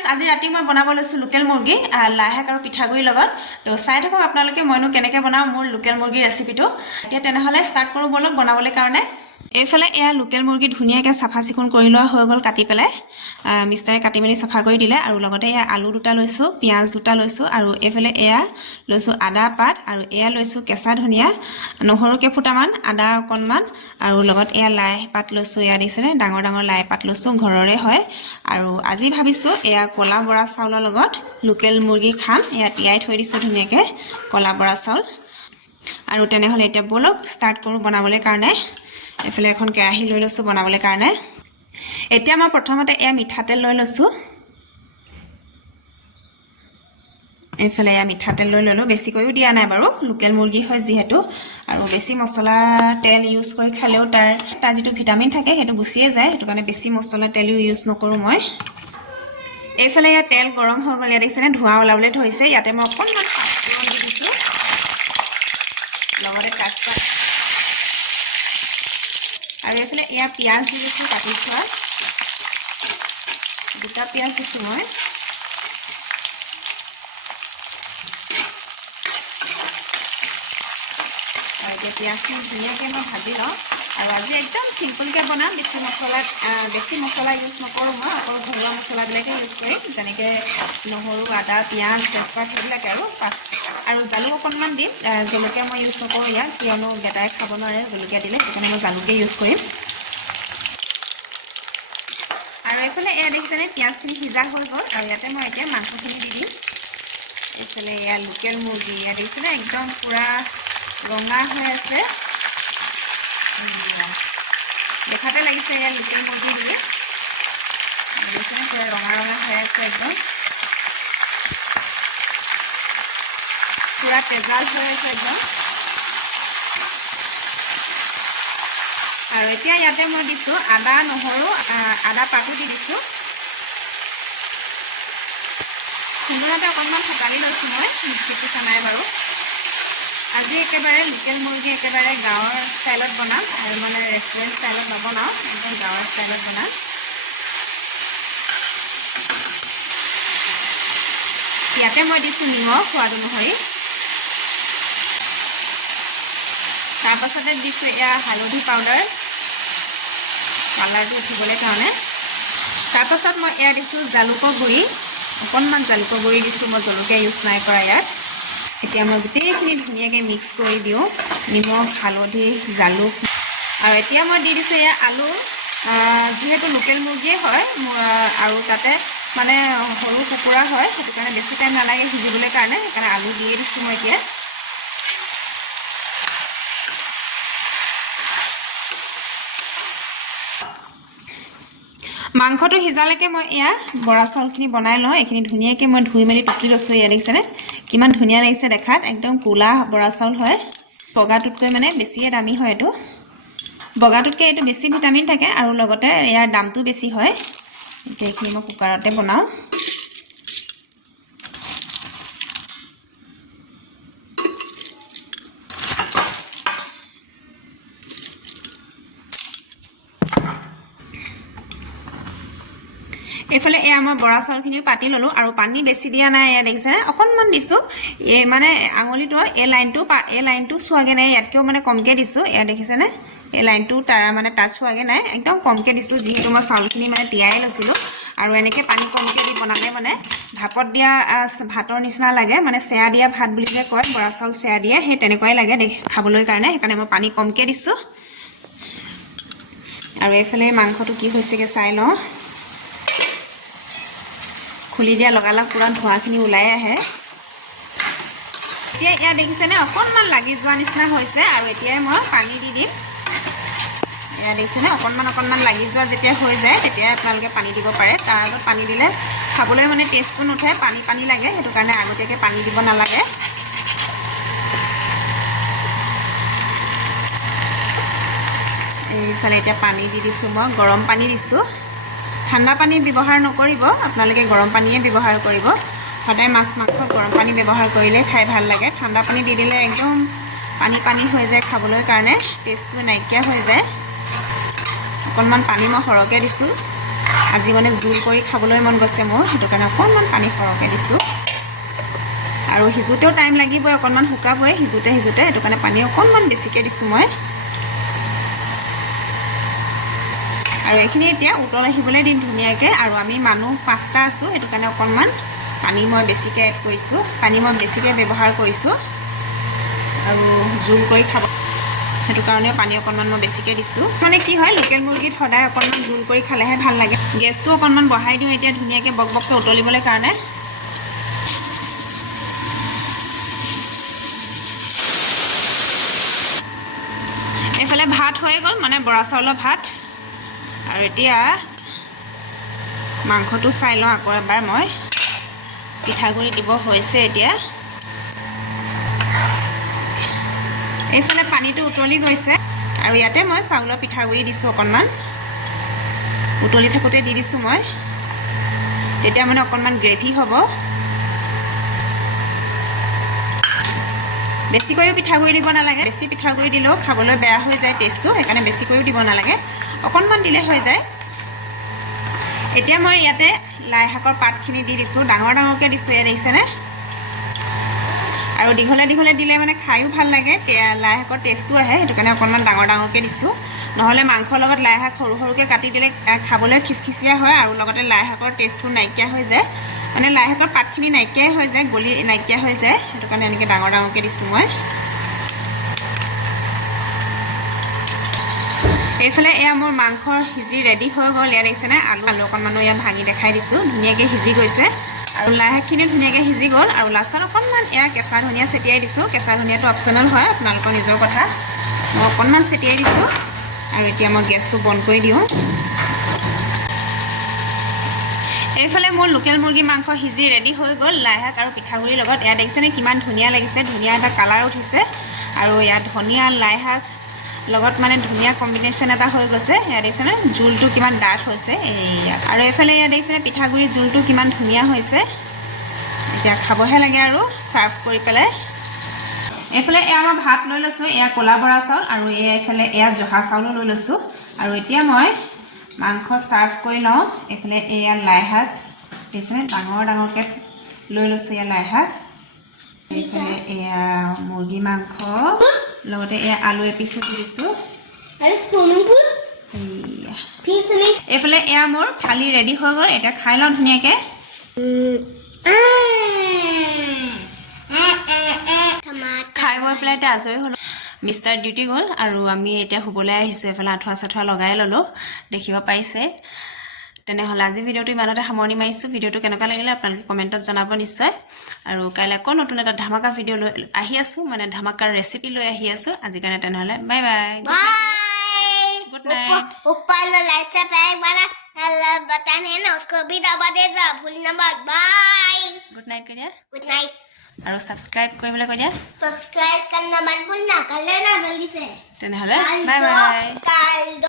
Guys আজি ৰাতি মই বনাব লৈছো লোকেল মুৰ্গী লাই শাক আৰু পিঠাগুড়িৰ লগত তো চাই থাকক আপোনালোকে মইনো কেনেকৈ বনাও মোৰ লোকেল মুৰ্গীৰ ৰেচিপিটো এতিয়া তেনেহলে ষ্টাৰ্ট কৰো বলক বনাবলৈ কাৰণে এইফালে এয়া লোকেল মুৰ্গী ধুনীয়াকৈ চাফা চিকুণ কৰি লোৱা হৈ গ'ল কাটি পেলাই মিষ্টাৰে কাটি মেলি চাফা কৰি দিলে আৰু লগতে এয়া আলু দুটা লৈছো পিঁয়াজ দুটা লৈছো আৰু এইফালে এয়া লৈছো আদা পাত আৰু এয়া লৈছো কেঁচা ধনিয়া নহৰুকে ফুটামান আদা অকণমান আৰু লগত এয়া লাই পাত লৈছো এয়া দিছেনে ডাঙৰ ডাঙৰ লাই পাত লৈছো ঘৰৰে হয় আৰু আজি ভাবিছো এয়া কলা বৰা চাউলৰ লগত লোকেল মুৰ্গী খাম এয়া তিয়াই থৈ দিছো ধুনীয়াকৈ কলা বৰা চাউল আৰু তেনেহলে এতিয়া বলক ষ্টাৰ্ট কৰো বনাবলৈ কাৰণে এফালে এখন কেৰাহী লৈ লৈছো বনাবলৈ কাৰণে এতিয়া মই প্ৰথমতে এয়া মিঠাতেল লৈ লৈছো এফালে এয়া মিঠাতেল লৈ ললো বেছিকৈও দিয়া নাই বাৰু লোকেল মুৰ্গী হয় যিহেতু আৰু বেছি মছলা তেল ইউজ কৰি খালেও তাৰ যিটো ভিটামিন থাকে সেইটো গুছিয়ে যায় সেইটো কাৰণে বেছি মছলা তেলও ইউজ নকৰো মই এইফালে ইয়া তেল গৰম হৈ গ'ল ইয়াত দেখিছেনে ধোঁৱা ওলাবলৈ ধৰিছে ইয়াতে মই অকণমান পাঁচফোৰণ দি দিছোঁ লগতে তেজপাত আৰু এইফালে এয়া পিঁয়াজ দি দিছোঁ কাটি থোৱা দুটা পিঁয়াজ দিছোঁ মই আৰু এতিয়া পিঁয়াজখিনি ধুনীয়াকৈ মই ভাজি লওঁ আৰু আজি একদম চিম্পলকৈ বনাম বেছি মছলা ইউজ নকৰোঁ মই অকল ঘৰুৱা মছলাবিলাকে ইউজ কৰিম যেনেকৈ নহৰু আদা পিঁয়াজ তেজপাত সেইবিলাক আৰু জালুক অকণমান দিম জলকীয়া মই ইউজ নকৰোঁ ইয়াত কিয়নো গেদাই খাব নোৱাৰে জলকীয়া দিলে সেইকাৰণে মই জালুকেই ইউজ কৰিম আৰু এইফালে এয়া দেখিছেনে পিঁয়াজখিনি সিজা হৈ গ'ল আৰু ইয়াতে মই এতিয়া মাংসখিনি দি দিম এইফালে এয়া লোকেল মুৰ্গী ইয়াত দেখিছেনে একদম পূৰা ৰঙা হৈ আছে দেখাতে লাগিছে এয়া লোকেল মুৰ্গী বুলি দেখিছেনে পূৰা ৰঙা ৰঙা হৈ আছে একদম পূৰা তেজাল হৈ আছে একদম আৰু এতিয়া ইয়াতে মই দিছোঁ আদা নহৰু আদা পাতো দি দিছোঁ সুন্দৰতে অকণমান শুকালি লৈছোঁ মই মিক্সিত পিছা নাই বাৰু আজি একেবাৰে লোকেল মুৰ্গী একেবাৰে গাঁৱৰ ষ্টাইলত বনাম আৰু মানে ৰেষ্টুৰেণ্ট ষ্টাইলত নবনাওঁ একদম গাঁৱৰ ষ্টাইলত বনাম ইয়াতে মই দিছোঁ নিমখ সোৱাদ অনুসৰি তাৰপাছতে দিছোঁ এয়া হালধি পাউডাৰ কালাৰটো উঠিবলৈ কাৰণে তাৰপাছত মই এয়া দিছোঁ জালুকৰ গুড়ি অকণমান জালুকৰ গুড়ি দিছোঁ মই জলকীয়া ইউজ নাই কৰা ইয়াত এতিয়া মই গোটেইখিনি ধুনীয়াকৈ মিক্স কৰি দিওঁ নিমখ হালধি জালুক আৰু এতিয়া মই দি দিছোঁ এয়া আলু যিহেতু লোকেল মুৰ্গীয়ে হয় আৰু তাতে মানে সৰু কুকুৰা হয় সেইটো কাৰণে বেছি টাইম নালাগে সিজিবলৈ কাৰণে সেইকাৰণে আলু দিয়ে দিছোঁ মই এতিয়া মাংসটো সিজালৈকে মই এয়া বৰা চাউলখিনি বনাই লওঁ এইখিনি ধুনীয়াকৈ মই ধুই মেলি টুকি লৈছোঁ এয়া দেখিছেনে কিমান ধুনীয়া লাগিছে দেখাত একদম ক'লা বৰা চাউল হয় বগাটোতকৈ মানে বেছিয়ে দামী হয় এইটো বগাটোতকৈ এইটো বেছি ভিটামিন থাকে আৰু লগতে ইয়াৰ দামটো বেছি হয় এতিয়া এইখিনি মই কুকাৰতে বনাওঁ এইফালে এয়া মই বৰা চাউলখিনিও পাতি ল'লোঁ আৰু পানী বেছি দিয়া নাই এয়া দেখিছেনে অকণমান দিছোঁ এই মানে আঙুলিটো এই লাইনটো চোৱাগৈ নাই ইয়াতকৈও মানে কমকৈ দিছোঁ এয়া দেখিছেনে এই লাইনটো তাৰ মানে টাচ হোৱাগৈ নাই একদম কমকৈ দিছোঁ যিহেতু মই চাউলখিনি মানে তিয়াই লৈছিলোঁ আৰু এনেকৈ পানী কমকৈ দি বনালে মানে ভাপত দিয়া ভাতৰ নিচিনা লাগে মানে চেয়া দিয়া ভাত বুলি যে কয় বৰা চাউল চেয়া দিয়া সেই তেনেকুৱাই লাগে খাবলৈ কাৰণে সেইকাৰণে মই পানী কমকৈ দিছোঁ আৰু এইফালে মাংসটো কি হৈছেগৈ চাই লওঁ খুলি দিয়া লগালগ পুৰা ধোঁৱাখিনি ওলাই আহে এতিয়া এয়া দেখিছেনে অকণমান লাগি যোৱা নিচিনা হৈছে আৰু এতিয়াই মই পানী দি দিম এয়া দেখিছেনে অকণমান লাগি যোৱা যেতিয়া হৈ যায় তেতিয়া আপোনালোকে পানী দিব পাৰে তাৰ আগত পানী দিলে খাবলৈ মানে টেষ্টটো নুঠে পানী লাগে সেইটো কাৰণে আগতীয়াকৈ পানী দিব নালাগে এইফালে এতিয়া পানী দি দিছোঁ মই গৰম পানী দিছোঁ ঠাণ্ডা পানী ব্যৱহাৰ নকৰিব আপোনালোকে গৰম পানীয়ে ব্যৱহাৰ কৰিব সদায় মাছ মাংস গৰম পানী ব্যৱহাৰ কৰিলে খাই ভাল লাগে ঠাণ্ডা পানী দি দিলে একদম পানী হৈ যায় খাবলৈ কাৰণে টেষ্টটো নাইকিয়া হৈ যায় অকণমান পানী মই সৰহকৈ দিছোঁ আজি মানে জোল কৰি খাবলৈ মন গৈছে মোৰ, সেইটো কাৰণে অকণমান পানী সৰহকৈ দিছোঁ। আৰু সিজোতেও টাইম লাগিবই, অকণমান শুকাবই সিজোতে সেইটো কাৰণে পানী অকণমান বেছিকৈ দিছোঁ মই। আৰু এইখিনি এতিয়া উতল আহিবলৈ দিম ধুনীয়াকৈ। আৰু আমি মানুহ 5টা আছোঁ, সেইটো কাৰণে অকণমান পানী মই বেছিকৈ এড কৰিছোঁ, পানী মই বেছিকৈ ব্যৱহাৰ কৰিছোঁ। আৰু জোল কৰি খাব সেইটো কাৰণে পানী অকণমান মই বেছিকৈ দিছোঁ। মানে কি হয়, লোকেল মুৰ্গীত সদায় অকণমান জোল কৰি খালেহে ভাল লাগে। গেছটো অকণমান বঢ়াই দিওঁ এতিয়া ধুনীয়াকৈ বকবককৈ উতলিবলৈ কাৰণে। এইফালে ভাত হৈ গ'ল, মানে বৰা চাউলৰ ভাত। আৰু এতিয়া মাংসটো চাই লওঁ আকৌ এবাৰ মই। পিঠাগুড়ি দিব হৈছে এতিয়া। এইফালে পানীটো উতলি গৈছে আৰু ইয়াতে মই চাউলৰ পিঠাগুড়ি দিছোঁ অকণমান। উতলি থাকোঁতে দি দিছোঁ মই, তেতিয়া মানে অকণমান গ্ৰেভি হ'ব। বেছিকৈও পিঠাগুড়ি দিব নালাগে, বেছি পিঠাগুড়ি দিলেও খাবলৈ বেয়া হৈ যায় টেষ্টটো, সেইকাৰণে বেছিকৈও দিব নালাগে, অকণমান দিলে হৈ যায়। এতিয়া মই ইয়াতে লাই শাকৰ পাতখিনি দি দিছোঁ, ডাঙৰ ডাঙৰকৈ দিছোঁ, ইয়াত দেখিছেনে? আৰু দীঘলে দীঘলে দিলে মানে খায়ো ভাল লাগে, লাই শাকৰ টেষ্টটো আহে, সেইটো কাৰণে অকণমান ডাঙৰ ডাঙৰকৈ দিছোঁ। নহ'লে মাংসৰ লগত লাই শাক সৰু সৰুকৈ কাটি দিলে খাবলৈ খিচখিচিয়া হয়, আৰু লগতে লাই শাকৰ টেষ্টটো নাইকিয়া হৈ যায়, মানে লাই শাকৰ পাতখিনি নাইকিয়াই হৈ যায়, গলি নাইকিয়া হৈ যায়, সেইটো কাৰণে এনেকৈ ডাঙৰ ডাঙৰকৈ দিছোঁ মই। এইফালে এয়া মোৰ মাংস সিজি ৰেডি হৈ গ'ল, ইয়াত দেখিছেনে? আলু অকণমানো ইয়াত ভাঙি দেখাই দিছোঁ, ধুনীয়াকৈ সিজি গৈছে। আৰু লাই শাকখিনিও ধুনীয়াকৈ সিজি গ'ল। আৰু লাষ্টত অকণমান এয়া কেঁচা ধনিয়া ছটিয়াই দিছোঁ। কেঁচা ধনিয়াটো অপশ্যনেল হয়, আপোনালোকৰ নিজৰ কথা। মই অকণমান ছটিয়াই দিছোঁ। আৰু এতিয়া মই গেছটো বন্ধ কৰি দিওঁ। এইফালে মোৰ লোকেল মুৰ্গী মাংস সিজি ৰেডি হৈ গ'ল লাই শাক আৰু পিঠাগুড়িৰ লগত। ইয়াত দেখিছেনে কিমান ধুনীয়া লাগিছে, ধুনীয়া এটা কালাৰ উঠিছে। আৰু ইয়াত ধনিয়া লাই শাক লগত মানে ধুনীয়া কম্বিনেশ্যন এটা হৈ গৈছে। ইয়াত দেখিছেনে জোলটো কিমান ডাঠ হৈছে এইয়া। আৰু এইফালে ইয়াত দেখিছেনে পিঠাগুড়িৰ জোলটো কিমান ধুনীয়া হৈছে। এতিয়া খাবহে লাগে আৰু ছাৰ্ভ কৰি পেলাই। এইফালে এয়া মই ভাত লৈ লৈছোঁ, এয়া ক'লা বৰা চাউল, আৰু এইফালে এয়া জহা চাউলো লৈ লৈছোঁ। আৰু এতিয়া মই মাংস ছাৰ্ভ কৰি লওঁ। এইফালে এয়া লাই শাক দেখিছেনে ডাঙৰ ডাঙৰকৈ লৈ লৈছোঁ, এয়া লাই শাক। এইফালে এয়া মুৰ্গী মাংস, লগতে এয়া আলু এপিচো দিছোঁ। এইফালে এয়া মোৰ থালি ৰেডি হৈ গ'ল, এতিয়া খাই লওঁ ধুনীয়াকৈ। খাই বৈ পেলাই এতিয়া আজৰি হ'লোঁ। মিষ্টাৰ ডিউটি গ'ল আৰু আমি এতিয়া শুবলৈ আহিছোঁ। এইফালে আঁঠুৱা চাঠুৱা লগাই ল'লোঁ, দেখিব পাৰিছে। তেনেহ'লে আজি ভিডিঅ'টো ইমানতে সামৰণি মাৰিছোঁ। ভিডিঅ'টো কেনেকুৱা লাগিলে আপোনালোকে কমেণ্টত জনাব নিশ্চয়। আৰু কাইলৈ আকৌ নতুন এটা ধামাকা ভিডিঅ' লৈ আহি আছোঁ, মানে ধামাকাৰ ৰেচিপি লৈ আহি আছোঁ। আজিৰ কাৰণে তেনেহ'লে বাই বাই, গুড নাইট। ऊपर में लाइट का पैक वाला बटन है ना, उसको भी दबा देना भूलना मत। बाय, गुड नाइट কৈ দিয়া। Good night. আৰু ছাবস্ক্ৰাইব কৰিবলৈ কৈ দিয়া। सब्सक्राइब करना मत भूलना, कर लेना जल्दी से। তেনেহ'লে বাই বাই। कल